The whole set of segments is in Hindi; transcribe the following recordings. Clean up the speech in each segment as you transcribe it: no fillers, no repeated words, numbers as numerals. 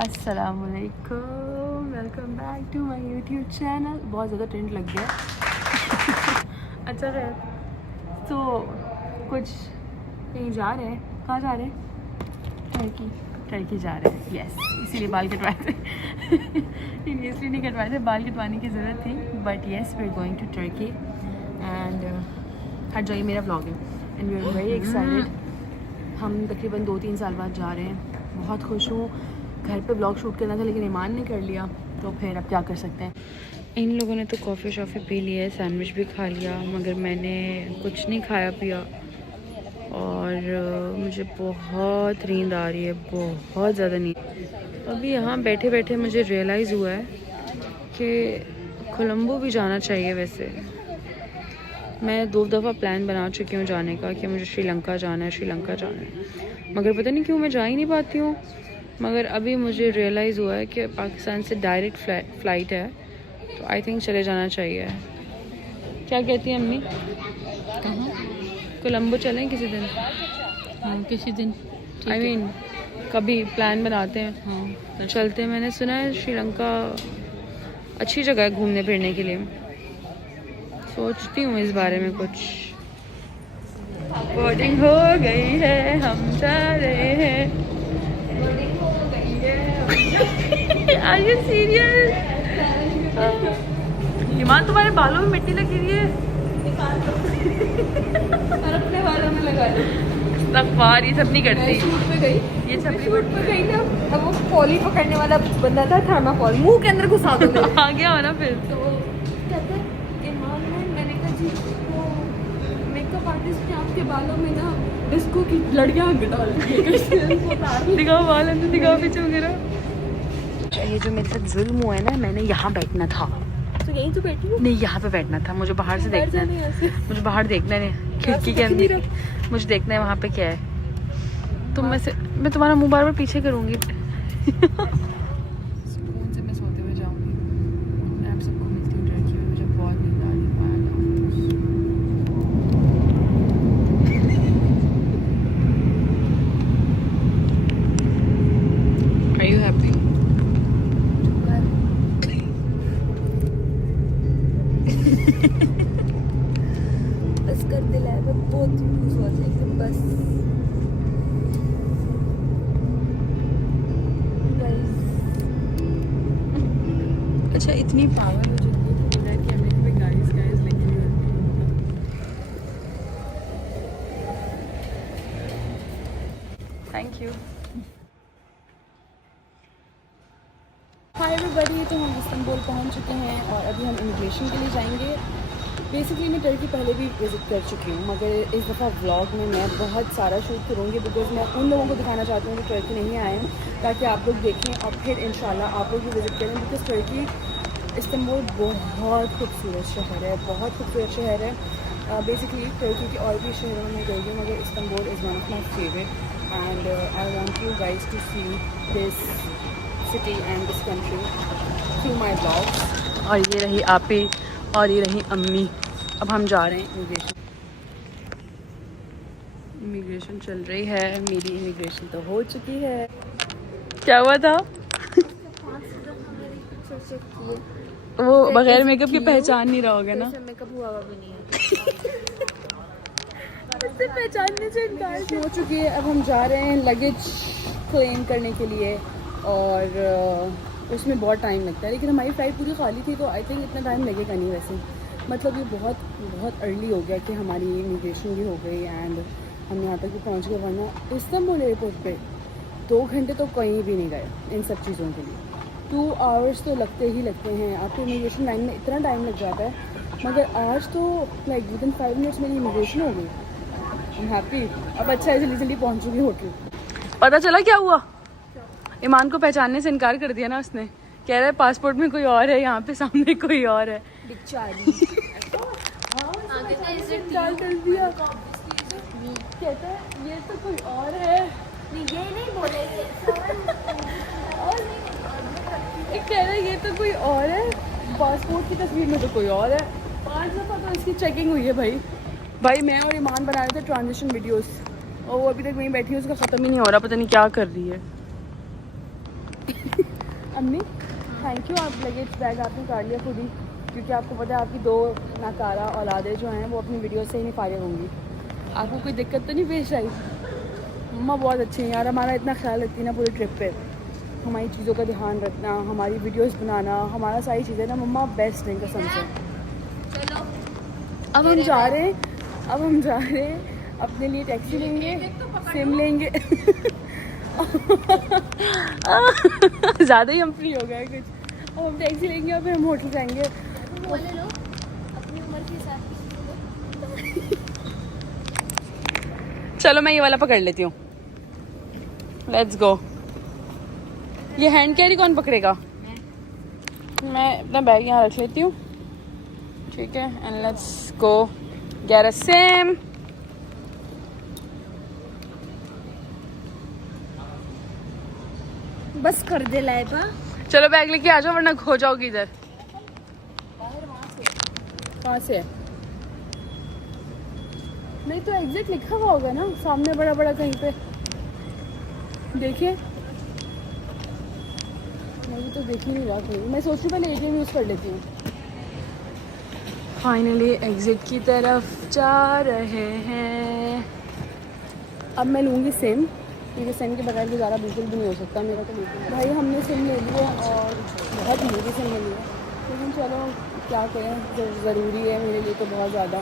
अस्सलामुअलैकुम, welcome back to my YouTube channel. बहुत ज़्यादा ट्रेंड लग गया अच्छा खैर, तो कुछ कहीं जा रहे हैं। कहाँ जा रहे हैं? टर्की जा रहे हैं। यस, इसीलिए बाल कटवाए थे इसलिए नहीं कटवाए थे, बाल कटवाने की ज़रूरत थी। But yes, we are going to Turkey and हट जाइए, मेरा व्लॉग है and we are very excited. हम तकरीबन 2-3 साल बाद जा रहे हैं। बहुत खुश हूँ। घर पे ब्लॉग शूट करना था लेकिन ईमान ने कर लिया, तो फिर अब क्या कर सकते हैं। इन लोगों ने तो कॉफ़ी शॉफ़ी पी ली है, सैंडविच भी खा लिया, मगर मैंने कुछ नहीं खाया पिया और मुझे बहुत नींद आ रही है, बहुत ज़्यादा नींद। अभी यहाँ बैठे बैठे मुझे रियलाइज़ हुआ है कि कोलंबो भी जाना चाहिए। वैसे मैं 2 दफ़ा प्लान बना चुकी हूँ जाने का कि मुझे श्रीलंका जाना है, मगर पता नहीं क्यों मैं जा ही नहीं पाती हूँ। मगर अभी मुझे रियलाइज़ हुआ है कि पाकिस्तान से डायरेक्ट फ़्लाइट है, तो आई थिंक चले जाना चाहिए। क्या कहती हैं अम्मी? कहाँ? कोलंबो चलें किसी दिन? हाँ, किसी दिन। आई मीन कभी प्लान बनाते हैं। हाँ, चलते हैं। मैंने सुना है श्रीलंका अच्छी जगह है घूमने फिरने के लिए। सोचती हूँ इस बारे में कुछ। बोर्डिंग हो गई है, हम जा रहे हैं। Are you serious? ईमान, तुम्हारे बालों में मिट्टी लगी हुई है। और अपने बालों में लगा लो। इस्तग़फ़ार, ये सब नहीं करती। शूट पे गई, ये सब शूट पे गई ना, अब वो पॉली पकड़ने वाला बंदा था, थर्माकोल मुंह के अंदर घुसा दो मेरे। आ गया हो ना फिर। तो कहता है ईमान है, मैंने कहा जी वो मेकअप आर्टिस्ट ने आपके बालों में ना डिस्को की लड़ियां डाल दी है। दिखाओ बाल, अंदर दिखाओ पीछे वगैरह। ये जो मेरे साथ जुल्म हुआ है ना, मैंने यहाँ बैठना था। तो यहीं तो बैठी हूँ। नहीं, यहाँ पे बैठना था। मुझे बाहर से देखना है, मुझे बाहर देखना है, खिड़की के अंदर मुझे देखना है वहाँ पे क्या है। तो मैं तुम्हारा मुँह बार बार पीछे करूँगी। सुकून से मैं सोते हुए जाऊँगी। मैं आप सबको मिलती हूँ टर्की में। मुझे बहुत नींद आ रही है। Are you happy? बस कर दिला है, मैं बहुत खुश हुआ था एकदम। बस अच्छा, इतनी पावर हो चुकी है कि बैठ कैमरे पे गाइस लिखी हुई है। Thank you. हाय एवरीबॉडी, तो हम इस्तांबुल पहुंच चुके हैं और अभी हम इमिग्रेशन के लिए जाएंगे। बेसिकली मैं टर्की पहले भी विज़िट कर चुकी हूँ, मगर इस दफ़ा व्लॉग में मैं बहुत सारा शूट करूँगी बिकॉज मैं उन लोगों को दिखाना चाहती हूँ जो टर्की नहीं आए हैं, ताकि आप लोग देखें और फिर इंशाल्लाह आप लोग भी विज़िट करें। बिकॉज टर्की इस्तांबुल बहुत खूबसूरत शहर है, बहुत खूबसूरत शहर है। बेसिकली टर्की के और भी शहरों में गई हूँ, मगर Istanbul is one of my favourite and I want you guys to see this city and this country through my blogs. और ये रही आपी और ये रही अम्मी। अब हम जा रहे हैं इमिग्रेशन चल रही है। मेरी इमिग्रेशन तो हो चुकी है। क्या हुआ था? वो बगैर मेकअप की पहचान नहीं रहा होगा ना। मेकअप हुआ भी नहीं है। पहचानने से इनकार हो चुकी है। अब हम जा रहे हैं लगेज क्लेम करने के लिए और उसमें बहुत टाइम लगता है, लेकिन हमारी फ़्लाइट पूरी खाली थी, तो आई थिंक इतना टाइम लगेगा नहीं। वैसे मतलब ये बहुत अर्ली हो गया कि हमारी इमिग्रेशन भी हो गई एंड हम यहाँ तक भी पहुँच गए, वरना इस्तांबुल एयरपोर्ट पे 2 घंटे तो कहीं भी नहीं गए इन सब चीज़ों के लिए। 2 आवर्स तो लगते ही लगते हैं। आपके इमिग्रेशन लाइन में इतना टाइम लग जाता है, मगर आज तो लाइक विदिन 5 मिनट्स मेरी इमिग्रेशन हो गई। I am happy. अब अच्छा है, जल्दी पहुँचूँगी होटल। पता चला क्या हुआ? ईमान को पहचानने से इनकार कर दिया ना उसने। कह रहा है पासपोर्ट में कोई और है, यहाँ पे सामने कोई और है। इनकार कर दिया। कहता है ये तो कोई और है। ये नहीं बोलेंगे। कह रहा है ये तो कोई और है, पासपोर्ट की तस्वीर में तो कोई और है। 5 दफ़ा तो इसकी चेकिंग हुई है भाई। मैं और ईमान बना रहे थे ट्रांजिशन वीडियोस और वो अभी तक वहीं बैठी है, उसका ख़त्म ही नहीं हो रहा, पता नहीं क्या कर रही है। अम्मी थैंक यू, आप लगेज बैग आपने काट लिया खुद ही, क्योंकि आपको पता है आपकी 2 नाकारा औलादें जो हैं वो अपनी वीडियो से ही नहीं फारिग होंगी। आपको कोई दिक्कत तो नहीं पेश आई? मम्मा बहुत अच्छी हैं यार, हमारा इतना ख्याल रखती है ना पूरे ट्रिप पे, हमारी चीज़ों का ध्यान रखना, हमारी वीडियोस बनाना, हमारा सारी चीज़ें ना मम्मा बेस्ट हैं कसम से। चलो अब हम जा रहे हैं अपने लिए टैक्सी लेंगे, सिम लेंगे ज़्यादा ही हम फ्री हो गए कुछ। अब हम टैक्सी लेंगे और फिर हम होटल जाएंगे। वाले लो अपनी उम्र के हिसाब से। चलो मैं ये वाला पकड़ लेती हूँ, लेट्स गो। ये हैंड कैरी कौन पकड़ेगा? मैं अपना बैग यहाँ रख लेती हूँ, ठीक है, and let's go get a SIM. बस कर दे लाइबा। चलो बैग लेके आ जाओ वरना खो जाओगी इधर। कहाँ से? नहीं तो एग्जिट लिखा हुआ होगा ना सामने बड़ा बड़ा कहीं पे, देखिए। नहीं तो देख ही नहीं रहा कहीं। मैं सोच रही पहले ATM यूज़ कर लेती हूँ। फाइनली एग्जिट की तरफ जा रहे हैं। अब मैं लूँगी सिम, क्योंकि सिम के बगैर गुजारा बिल्कुल भी नहीं हो सकता मेरा तो बिल्कुल। भाई हमने सिम ले लिया और बहुत महंगी सिम ले लिया, लेकिन चलो क्या करें, ज़रूरी है मेरे लिए तो बहुत ज़्यादा।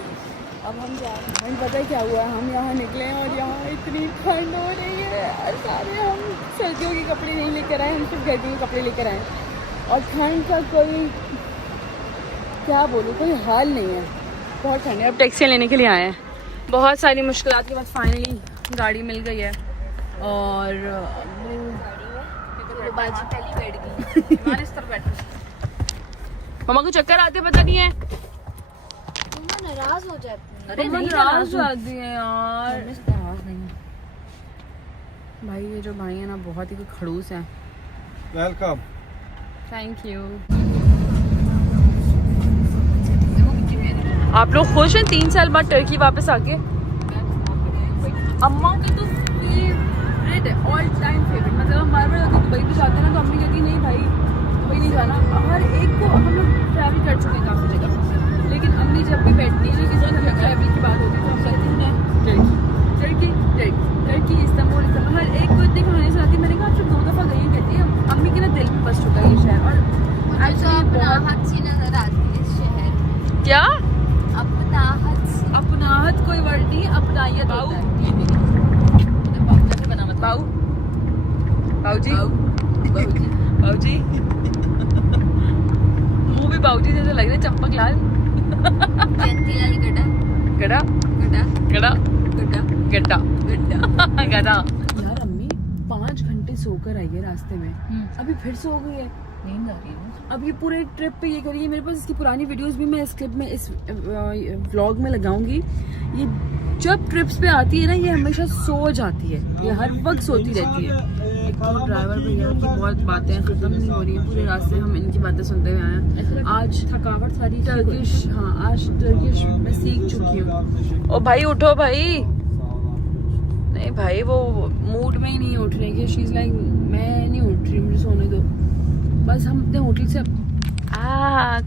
अब हम जा रहे हैं, पता है क्या हुआ है, हम यहाँ निकले हैं और यहाँ इतनी ठंड हो रही है और सारे हम सर्दियों के कपड़े नहीं लेकर आए, हम सिर्फ गर्मी के कपड़े लेकर आए और ठंड का कोई क्या बोलूँ, कोई हाल नहीं है, बहुत ठंड है। अब टैक्सी लेने के लिए आए हैं, बहुत सारी मुश्किलात के बाद फाइनली गाड़ी मिल गई है और बाजी पहली बैठ गई। इस तरफ बैठो। मम्मा को चक्कर आते पता नहीं है, तुम नाराज हो जाती है। अरे नहीं नाराज जाती है यार, नाराज नहीं है भाई। ये जो भाई है ना बहुत ही खड़ूस है। वेलकम। Thank you. आप लोग खुश हैं 3 साल बाद टर्की वापस आके? अम्मा की तो फेवरेट है, ऑल टाइम फेवरेट। मतलब हम बार बार अगर दुबई भी जाते हैं ना तो अम्मी कहती नहीं भाई दुबई नहीं जाना। हर एक को हम लोग ट्रैवल कर चुके हैं काफ़ी जगह, लेकिन अम्मी जब भी बैठती है किसी भी ट्रैवल की बात होती है तो हम कहते हैं Turkey Turkey Turkey Istanbul Istanbul. हर एक को इतनी कहानी सुनाती। मैंने कहा आप सिर्फ 2 दफ़ा गई कहती है। अम्मी के ना दिल में बस चुका है ये शहर। और अपनाहट सी नजर आती है इस शहर। क्या अपनाहट कोई वर्ड नहीं, अपनायत होता है। बाऊ बाऊजी बाऊजी मुंह भी बाऊजी जैसे लग रहे, चंपक लाल। गड़ा गड़ा गड़ा गड्ढा गड़ा। यार अम्मी 5 घंटे सोकर आई है रास्ते में, अभी फिर सो गई है, नींद आ रही है। अब ये पूरे ट्रिप पे ये करिए, मेरे पास इसकी पुरानी वीडियोस भी मैं इस क्लिप में इस व्लॉग में लगाऊंगी। ये जब ट्रिप्स पे आती है ना ये हमेशा सो जाती है, ये हर वक्त सोती रहती है। एक तो ड्राइवर भैया की बहुत बातें खत्म नहीं हो रही है, पूरे रास्ते हम इनकी बातें सुनते हुए आए हैं। आज थकावट सारी टर्किश, हाँ आज टर्किश मैं सीख चुकी हूँ। ओ भाई उठो भाई। नहीं भाई वो मूड में ही नहीं उठने की। शी इज लाइक मैं नहीं उठ रही, मुझे सोने दो बस। हम अपने होटल से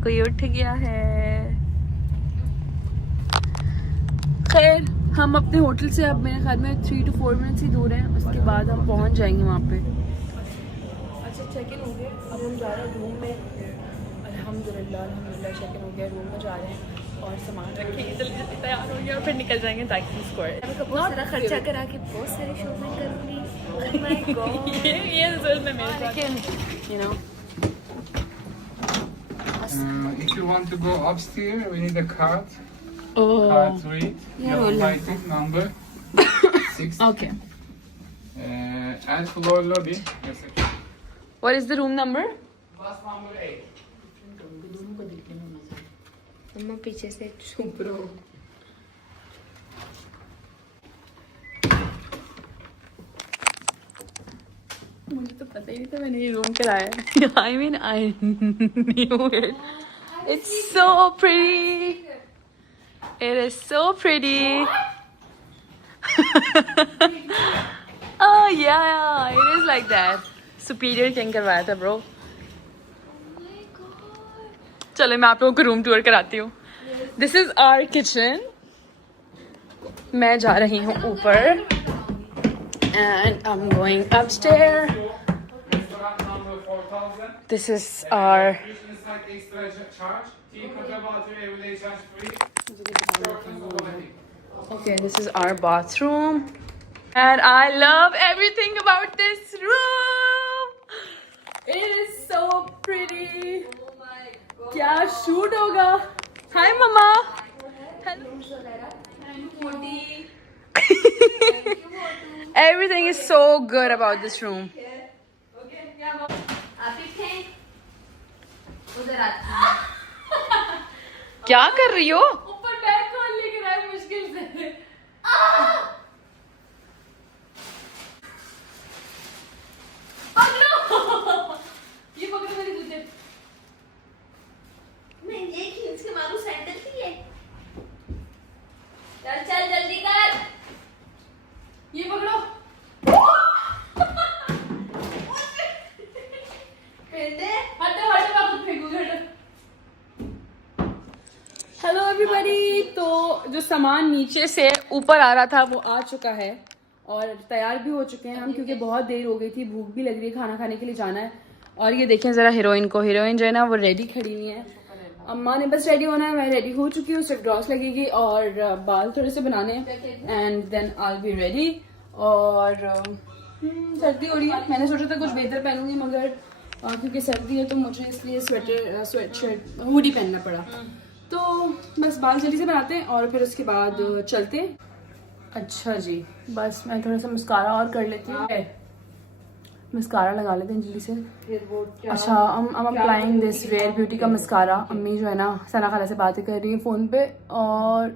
कोई उठ गया है। खैर हम अपने होटल से अब मेरे ख्याल में 3 to 4 मिनट्स ही दूर हैं, उसके बाद हम पहुंच जाएंगे वहाँ पे। अच्छा चेक इन हो गया, अब हम जा रहे हैं रूम में। अल्हम्दुलिल्लाह चेक इन हो गया, रूम में जा रहे हैं और सामान रखेंगे, जल्दी जल्दी तैयार हो गया और फिर निकल जाएंगे टैक्सी स्क्वायर। बहुत सारा खर्चा करा के बहुत सारी शॉपिंग करूंगी। Oh my God। ये रिजल्ट में मेरे लेकिन you know If you want to go upstairs, we need a card. oh Card 3. Your flight number 6. okay, And floor lobby. Yes, sir. what is the room number? Bus number 8. मम्मा पीछे से चुप रहो। मुझे तो पता ही नहीं था मैंने ये रूम कराया। I mean I knew it. It's so pretty. It is so pretty. Oh yeah, it is like that. Superior King करवाया था bro. चलो मैं आप लोगों को रूम टूर कराती हूँ. This is our kitchen. मैं जा रही हूँ ऊपर and I am going upstair. Restaurant number 4000. This is our Inside extra charge. Tea, coffee, water, everyday charge free. Curtains automatic. Okay, this is our bathroom. And I love everything about this room. It is so pretty. Oh my god. क्या shoot होगा? Hi mama. Hello. Everything is so good about this room. क्या कर रही हो? ऊपर बैग खोल लेकर आए मुश्किल से. ये पकड़ो मेरी जूते. मैं ये खींच के मारूं सैंडल की है. चल चल जल्दी कर. ये पकड़ो. पेंडे हटो हटो मैं खुद फेंकूंगा. हटो. Hello everybody. तो जो सामान नीचे से ऊपर आ रहा था वो आ चुका है और तैयार भी हो चुके हैं हम, क्योंकि बहुत देर हो गई थी, भूख भी लग रही है, खाना खाने के लिए जाना है. और ये देखें ज़रा हीरोइन को. हीरोइन जो है ना वो रेडी खड़ी हुई है. अम्मा ने बस रेडी होना है, मैं रेडी हो चुकी हूँ. सिर्फ ड्रॉस लगेगी और बाल थोड़े से बनाने हैं and then I will be ready. और सर्दी हो रही है, मैंने सोचा था कुछ बेहतर पहनूंगी मगर क्योंकि सर्दी है तो मुझे इसलिए स्वेटर स्वेट शर्ट हुडी पहनना पड़ा. तो बस बाल जल्दी से बनाते हैं और फिर उसके बाद चलते हैं. अच्छा जी, बस मैं थोड़ा सा मस्कारा और कर लेती हूँ. मस्कारा लगा लेते हैं जल्दी से. अच्छा, I'm applying this Rare Beauty का मस्कारा. अम्मी जो है ना सना खाला से बातें कर रही है फ़ोन पे. और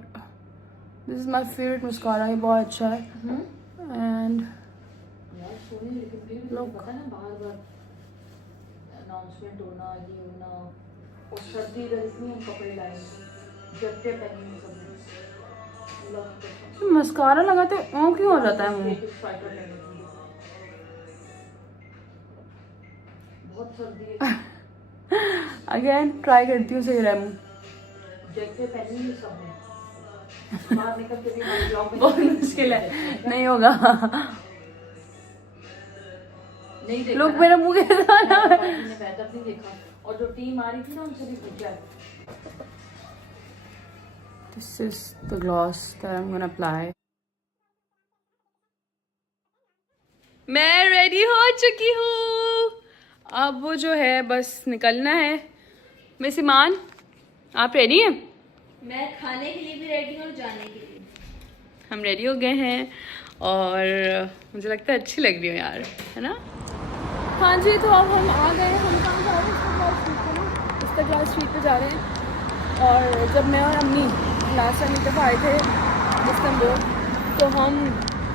this is my favourite mascara. ये बहुत अच्छा है. एंड अनाउंसमेंट होना ये होना और सर्दी इधर इतनी हम कपड़े लाएंगे जट्टे पहनेंगे सब. मस्कारा लगाते ओ क्यों हो जाता है मुँह? बहुत सर्दी है. अगेन ट्राई करती हूँ सही रहा मुँह. जट्टे पहनेंगे सब. बाहर निकल के भी हमारे ब्लॉग बहुत मुश्किल है, नहीं होगा. नहीं देखा लोग मेरा मुँह कैसा मैंने बेहतर नहीं देखा. और जो टीम आ रही थी ना उनसे भी पूछा है. This is the gloss that I'm gonna apply. मैं रेडी हो चुकी हूँ. अब वो जो है बस निकलना है. मिस ईमान, आप रेडी हैं? मैं खाने के लिए भी रेडी हूँ और जाने के लिए. हम रेडी हो गए हैं और मुझे लगता है अच्छी लग रही हो यार, है ना? हाँ जी, तो अब हम आ गए. हम कहाँ जा रहे हैं? इस्तेक्लाल स्ट्रीट पे जा रहे हैं. और जब मैं और अम्मी लास्ट टाइम एक दफ़ा आए थे इस्तांबुल तो हम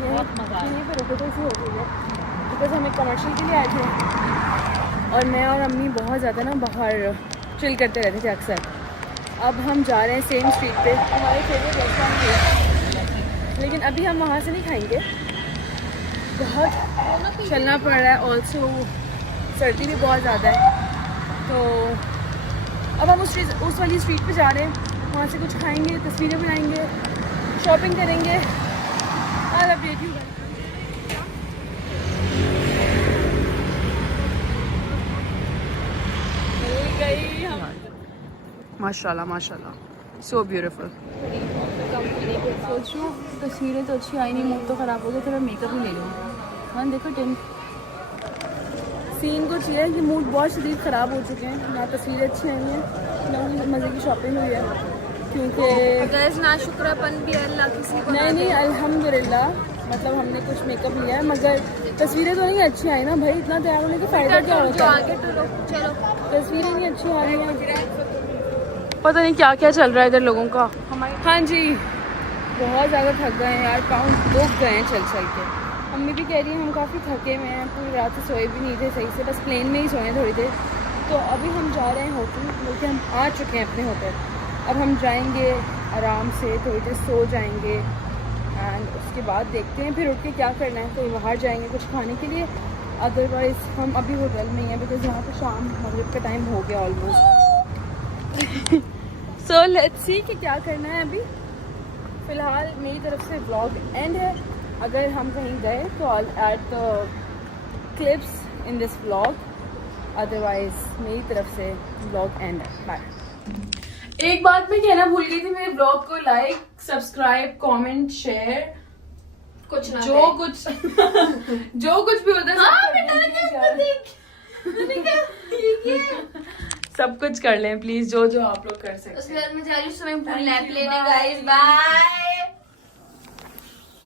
यहीं पर रुके थे. इसी होटल में बिकॉज हम एक कमर्शियल के लिए आए थे और मैं और अम्मी बहुत ज़्यादा ना बाहर चिल करते रहते थे अक्सर. अब हम जा रहे हैं सेम स्ट्रीट पे हमारे फेवरेट रेस्टोरेंट पे, लेकिन अभी हम वहाँ से नहीं खाएंगे. बहुत चलना पड़ रहा है. ऑल्सो सर्दी भी बहुत ज़्यादा है. तो अब हम उस वाली स्ट्रीट पे जा रहे हैं. वहाँ से कुछ खाएंगे, तस्वीरें बनाएंगे, शॉपिंग करेंगे. और अपडेट यू मिल गई हम. माशाल्लाह माशाल्लाह, सो ब्यूटीफुल. सोच रही हूँ तस्वीरें तो अच्छी आई नहीं, मूड तो ख़राब हो गया, थोड़ा मेकअप ही ले लूँ. हाँ देखो टिन सीन कुछ ये है कि मूड बहुत शदीद ख़राब हो चुके हैं. ना तस्वीरें अच्छी आई हैं ना मज़े की शॉपिंग हुई है, क्योंकि ना शुक्रपन भी अल्लाह किसी को नहीं अल्हम्दुलिल्लाह, मतलब हमने कुछ मेकअप लिया है मगर तस्वीरें तो नहीं अच्छी आई ना भाई. इतना तैयार होने का फ़ायदा क्या होता है? चलो तस्वीरें नहीं अच्छी आ रही हैं. पता नहीं क्या क्या चल रहा है इधर लोगों का. हाँ जी, बहुत ज़्यादा थक गए हैं यार. पाँव दुख गए हैं चल चल के. मम्मी भी कह रही है हम काफ़ी थके हुए हैं, पूरी रात से सोए भी नहीं थे सही से, बस प्लेन में ही सोए थोड़ी देर. तो अभी हम जा रहे हैं होटल, बल्कि हम आ चुके हैं अपने होटल. अब हम जाएंगे आराम से, थोड़ी देर सो जाएंगे एंड उसके बाद देखते हैं फिर उठ के क्या करना है. कहीं बाहर जाएंगे कुछ खाने के लिए. अदरवाइज़ हम अभी होटल में ही हैं बिकॉज यहाँ पर शाम मगरिब का टाइम हो गया ऑलमोस्ट. सो लेट्स सी कि क्या करना है अभी। फिलहाल मेरी तरफ से व्लॉग एंड है। अगर हम कहीं गए तो I add the clips in this vlog, otherwise मेरी तरफ से व्लॉग एंड है। बाय। एक बात मैं कहना भूल गई थी, मेरे ब्लॉग को लाइक, सब्सक्राइब, कमेंट, शेयर, कुछ ना जो कुछ जो कुछ भी होता है सब कुछ कर लें प्लीज, जो जो आप लोग कर सकते हैं। उसके बाद मैं जा रही हूँ स्विमिंग पूल लैप लेने गाइस। बाय।